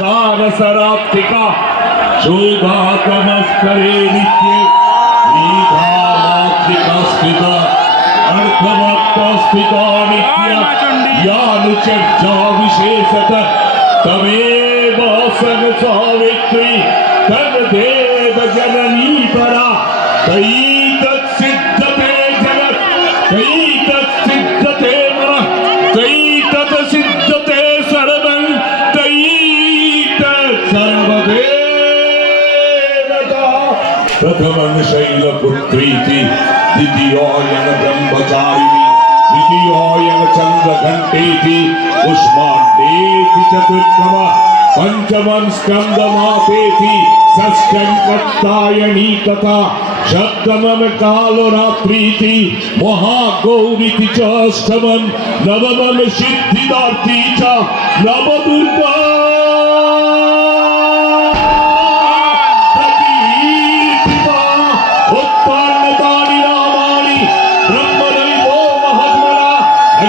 कारसरात्मिका शोभाकमस्करे नित्ये दीर्घामात्रिका स्थिता अर्थवत्ता स्थिता नित्य यानुचर्चा विशेषतः तमेव सन सावित्री तन्देव जननी परा तैतत्सिद्धते जगत् तैतत्सिद्धते मनः तैतत्सिद्धते सर्वं तैतत्सर्वदेवता प्रथमं शैलपुत्रीति द्वितीयोऽयं ब्रह्मचारिणी तृतीयोऽयं चन्द्रघण्टेति उष्माण्डेति चतुर्थमः पंचमं स्कंदमापेति षष्ठं कात्यायनी तथा सप्तमं कालरात्रीति महागौरीति च अष्टमं नवमं सिद्धिदात्री च नवदुर्गा